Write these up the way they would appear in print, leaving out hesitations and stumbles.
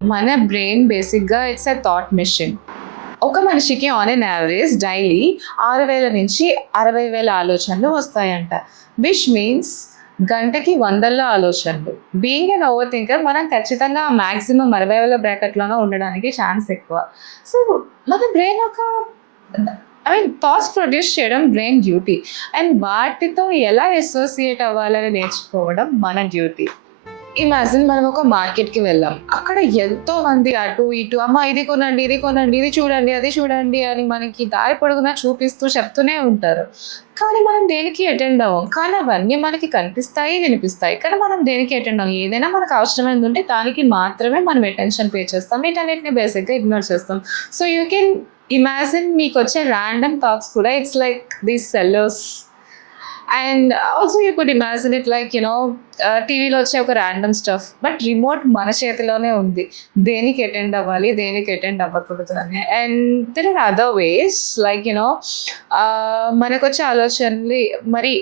మన బ్రెయిన్ బేసిక్‌గా it's a thought machine. ఒక మనిషికి ఆన్ ఎన్ యావరేజ్ డైలీ 6,000 నుంచి 60,000 ఆలోచనలు వస్తాయంట. విచ్ మీన్స్ గంటకి వందల్లో ఆలోచనలు. బీయింగ్ ఎన్ ఓవర్ థింకర్ మనం ఖచ్చితంగా మాక్సిమం 60,000 బ్రాకెట్‌లోనే ఉండడానికి ఛాన్స్ ఎక్కువ. సో, మన బ్రెయిన్ ఒక థాట్స్ ప్రొడ్యూస్ చేయడం బ్రెయిన్ డ్యూటీ. అండ్ వాటితో ఎలా అసోసియేట్ అవ్వాలని నేర్చుకోవడం మన డ్యూటీ. ఇమాజిన్ మనం ఒక మార్కెట్‌కి వెళ్ళాం. అక్కడ ఎంతో మంది అటు ఇటు అమ్మ ఇది కొనండి, ఇది కొనండి, ఇది చూడండి, అది చూడండి అని మనకి దారి పొడుగునా చూపిస్తూ చెప్తూనే ఉంటారు. కానీ మనం దేనికి అటెండ్ అవ్వం. కానీ అవన్నీ మనకి కనిపిస్తాయి, వినిపిస్తాయి. కానీ మనం దేనికి అటెండ్ అవ్వం. ఏదైనా మనకు అవసరమైనది ఉంటే దానికి మాత్రమే మనం అటెన్షన్ పే చేస్తాం. వీటన్నిటిని బేసిక్‌గా ఇగ్నోర్ చేస్తాం. సో, యూ కెన్ ఇమాజిన్ మీకొచ్చే రాండమ్ థాట్స్ కూడా it's like these sellers. And also you could imagine it like టీవీలో వచ్చే ఒక ర్యాండమ్ స్టఫ్. బట్ రిమోట్ మన చేతిలోనే ఉంది. దేనికి అటెండ్ అవ్వాలి, దేనికి అటెండ్ అవ్వకూడదు అని. And there are other ways like మనకొచ్చే ఆలోచనలు మరి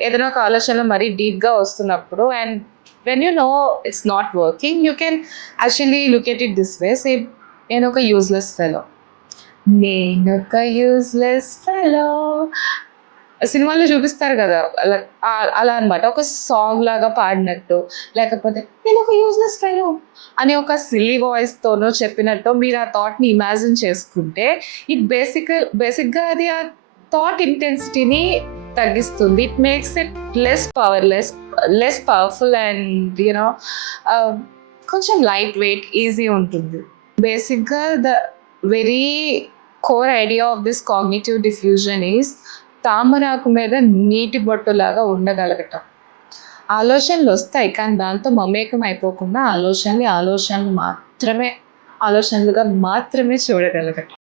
ఏదైనా ఒక ఆలోచనలు మరీ డీప్‌గా వస్తున్నప్పుడు and when you know it's not working you can actually look at it this way. Say నేనొక యూజ్‌లెస్ ఫెలో. నేనొక యూజ్‌లెస్ ఫెలో సినిమాల్లో చూపిస్తారు గదా! అలా అన్నమాట. ఒక సాంగ్ లాగా పాడినట్టు, లేకపోతే నేనొక యూజ్‌లెస్ ఫెలో అని ఒక సిల్లీ వాయిస్‌తోనో చెప్పినట్టో మీరు ఆ థాట్‌ని ఇమాజిన్ చేసుకుంటే, ఇట్ బేసిక్‌గా అది ఆ థాట్ ఇంటెన్సిటీని తగ్గిస్తుంది. It makes it less powerful and ah, కొంచెం లైట్ వెయిట్, ఈజీ ఉంటుంది. బేసిక్‌గా the very core idea of this cognitive defusion is తామరాకు మీద నీటి బొట్టులాగా ఉండగలగటం. ఆలోచనలొస్తాయి. కానీ దాంతో మమేకం అయిపోకుండా ఆలోచనలు మాత్రమే ఆలోచనలుగా మాత్రమే చూడగలగటం.